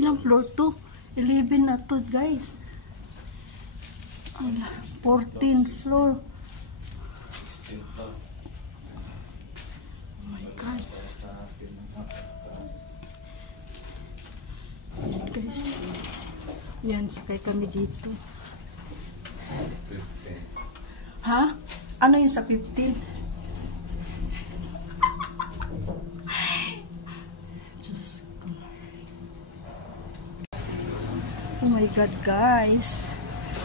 Ilang floor to? 11 na to, guys. 14 floor. Oh my God. Ayan, guys. Yan, sakay kami dito. Ha? Ano yung sa 15? Diyos ko. Oh my God, guys.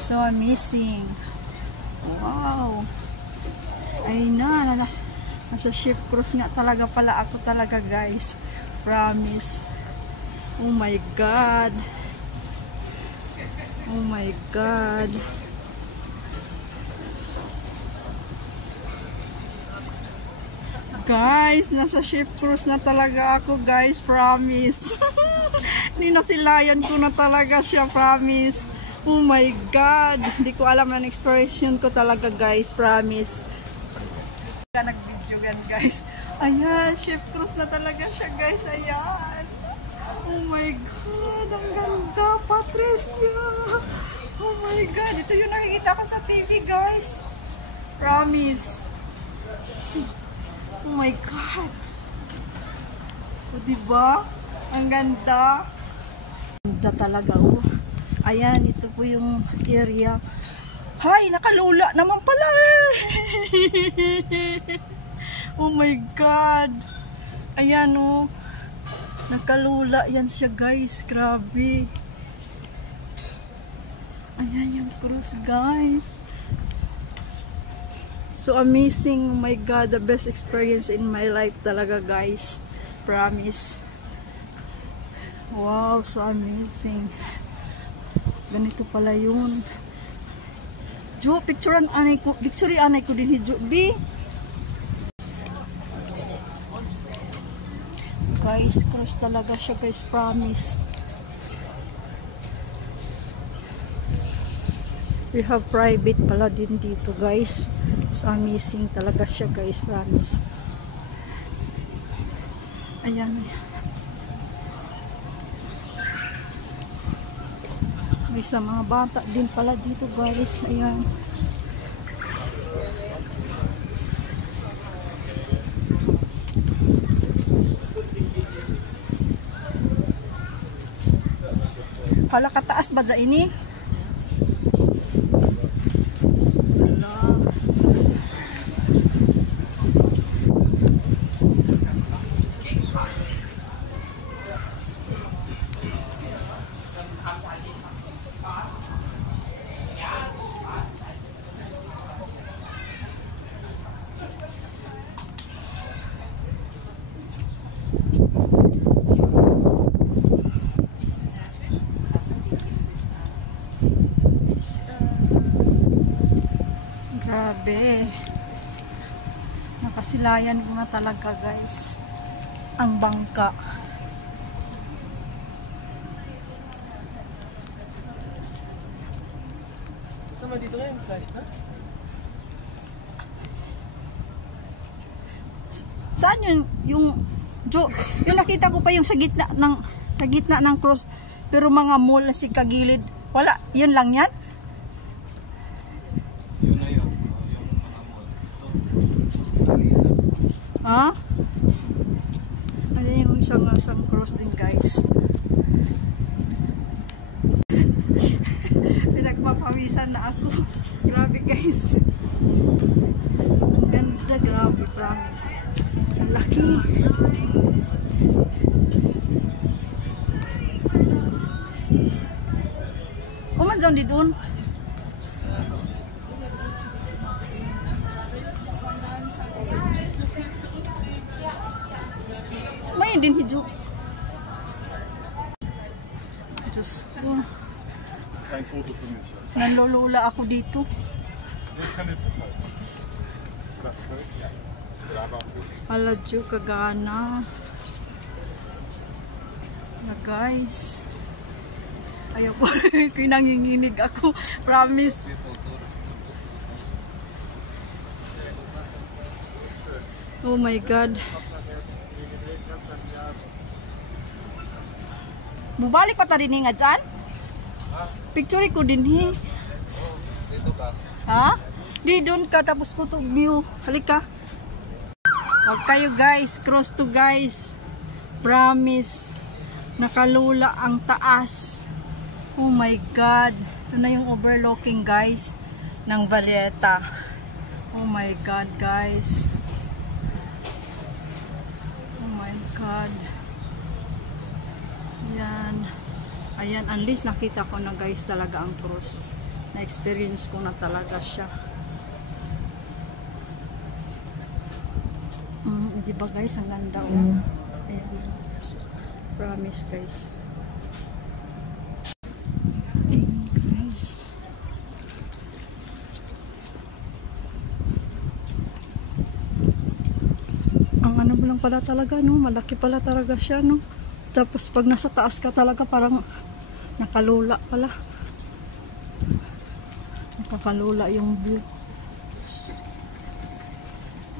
So amazing. Wow. Ay na, nasa ship cruise nga talaga pala ako talaga, guys. Promise. Oh my God. Oh my God. Guys, nasa ship cruise na talaga ako, guys. Promise. Ninasilayan ko na talaga siya, promise. Oh my God. Hindi ko alam ang expression ko talaga, guys. Promise. Nag-video yan, guys. Ayan, ship cruise na talaga siya, guys. Ayan. Oh my God. Ang ganda, Patricia. Oh my God. Ito yung nakikita ko sa TV, guys. Promise. See. Oh my God. O, diba? Ang ganda. Ganda talaga, oh. Ayan, ito po yung area. Hay, nakalula naman pala. Oh my God. Ayan, oh. Nakalula yan siya, guys. Grabe. Ayan yung cruise, guys. So amazing. Oh my God, the best experience in my life talaga, guys. Promise. Wow, so amazing. Ganito pala yun. Jo, picturean anay ko din Jo. B. Guys, cruise talaga siya, guys. Promise. We have private pala din dito, guys. So amazing talaga siya, guys. Promise. Ayan. May sa mga bata din pala dito, guys. Ayan. Hala, kataas ba za ini? Grabe. Nakasilayan ko na talaga, guys. Ang bangka. Tama dito ngayon, guys, na? Saan yung Jo, yung nakita ko pa yung sa gitna ng cross, pero mga mall na si kagilid. Wala, yun lang yan? Yun na yun. Yung mga mall. Ha? Ayan yung isang cross din, guys. Pinagpapawisan na ako. Grabe, guys. Ang ganda, grabe, promise. Ang laki. Umanzon di doon. May din hidyo. Diyos ko. Nanlulula ako dito. Aladyo kagana. Na guys. Ayaw ko. Pinanginginig ako. Promise. Oh my God. Mubalik pa ta din nga dyan? Picture ko din Dito ka. Ha? Di doon ka tapos ko to view. Halika. Wag kayo guys, cross to guys. Promise. Nakalula ang taas. Oh my god. Ito na yung overlooking guys ng Valletta. Oh my god guys. Oh my god. Yan. Ayan, at least nakita ko na guys talaga ang cross. Na-experience ko na talaga siya. Diba guys, ang ganda oh. Ayan. Promise guys. Ayan guys. Ang ano mo lang pala talaga no, malaki pala talaga siya no. Tapos pag nasa taas ka talaga parang nakalula pala. Nakakalula yung view.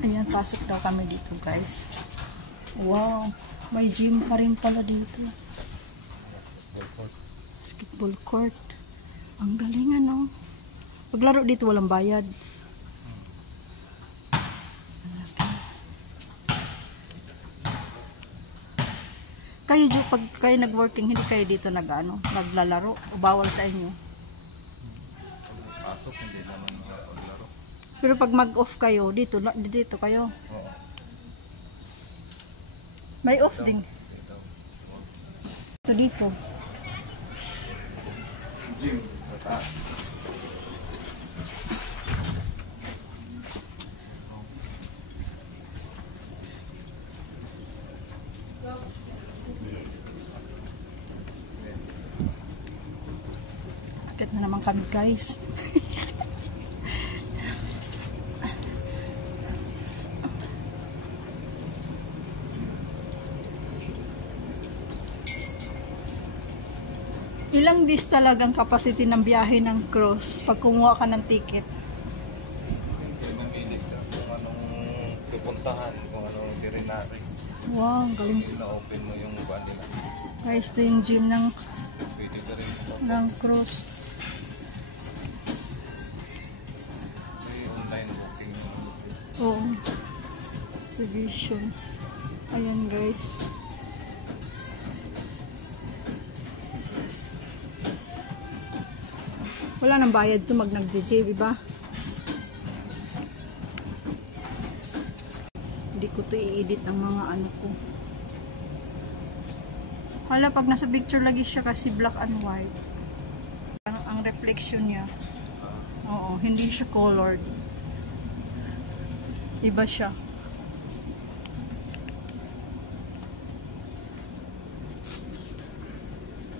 Ayan, pasok daw kami dito guys. Wow, may gym pa rin pala dito. Basketball court. Ang galing ano. Paglaro dito walang bayad. Kayo pag kayo nag-working, hindi kayo dito naglalaro o bawal sa inyo? Pasok, hindi naman paglaro. Pero pag mag-off kayo, dito kayo. Oo. May off din. Ito dito. Gym sa taas. Akit na naman kami guys. Ilang days talagang capacity ng biyahe ng cruise pag kumuha ka ng ticket? Kaya naminig ka kung anong pupuntahan, kung anong itinerary. Wow, ang galing. Na-open mo yung buwan nila. Guys, ito yung gym Pwede ka rin ng cruise. may online booking. Oo. Division. Ayan guys. Wala nang bayad to mag nag-JJ, diba? Hindi ko to i-edit ang mga ano ko. Hala, pag nasa picture lagi siya kasi black and white. Ang reflection niya. Oo, hindi siya colored. Iba siya.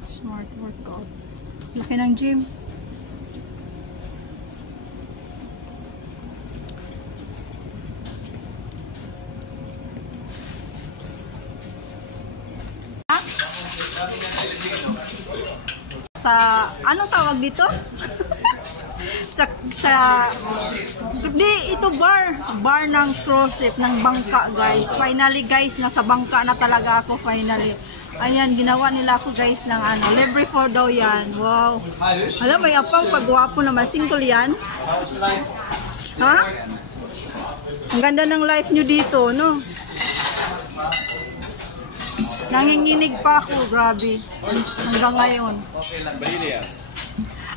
Smart workout. Laki ng gym. Sa anong tawag dito? Di ito bar ng cruise ship ng bangka guys. Finally guys, nasa bangka na talaga ako finally. Ayan, ginawa nila ako guys ng ano, libre for daw yan. Wow. Alam, may apang pagwapo naman. Single yan. Ha? Ang ganda ng life nyo dito, no? Nanginginig pa ako, grabe. Hanggang ngayon.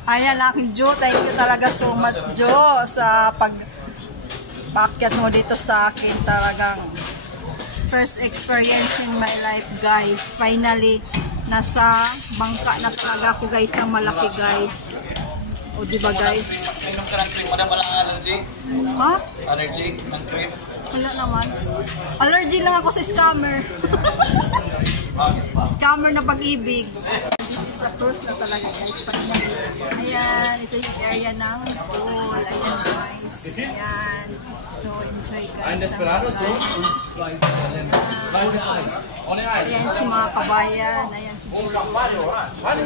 Ayan, aking Jo. Thank you talaga so much, Jo, sa pag-pakyat mo dito sa akin. Talagang first experience in my life, guys. Finally, nasa bangka na talaga ako, guys, ng malaki, guys. O, diba, guys? Inom ka ng cream, wala allergy? Ha? Allergy? Ang cream? Wala naman. Allergy lang ako sa scammer. Scammer na pag-ibig. This is a cruise na talaga guys. Ayan, ito yung area ng pool. Ayan guys. Ayan. So, enjoy guys. Ayan si mga kabayan. Ayan si Bulo.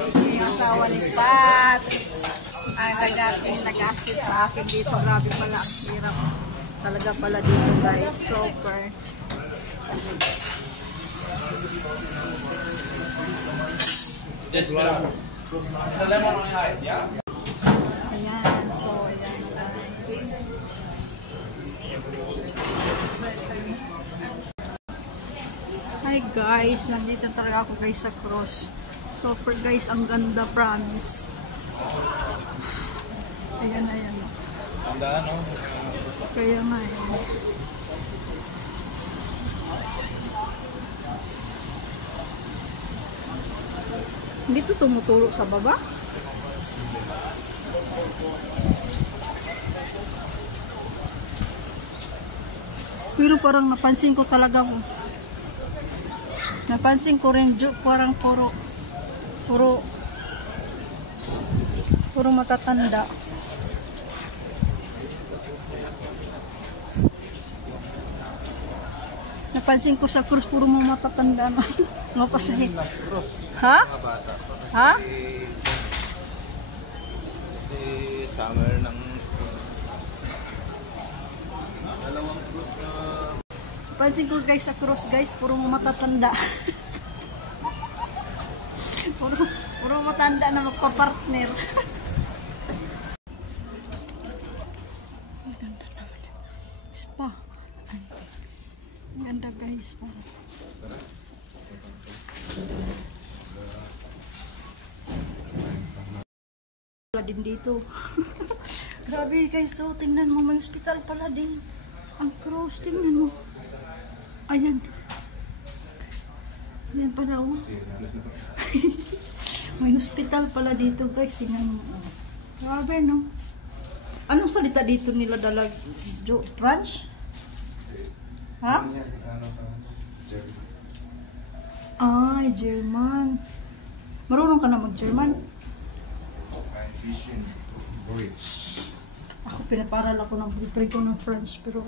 Yung asawa ni Pat. Ang nag-assist sa akin dito. Grabe pala ang hirap. Talaga pala dito guys. Super. Ayan, so ayan guys. Hi guys, nandito talaga ako guys sa cross. Super guys, ang ganda, promise. Ayan, ayan. Ganda, no? Kaya nga, ayan. Hindi to tumutulog sa baba? Pero parang napansin ko talaga ko. Napansin ko rin, parang puro matatanda. Napansin ko sa cruise, puro mga matatanda na. Mga pasahin. Ha? Mga bata. Ha? Kasi summer ng school. Dalawang cruise na... Pansin ko guys sa cruise guys, puro mga matatanda. puro matanda na magpa-partner. Ang ganda naman. Spa. Ang ganda guys. Wala din dito. Grabe guys, so tingnan mo, may hospital pala din. Ang cruise, tingnan mo. Ayan. Ayan pala oh. May hospital pala dito guys, tingnan mo. Grabe no. Anong salita dito nila dalag? French? Ha? Ay, German. Marunong ka na mag-German? Ako pinaparal ako ng boyfriend ko ng French pero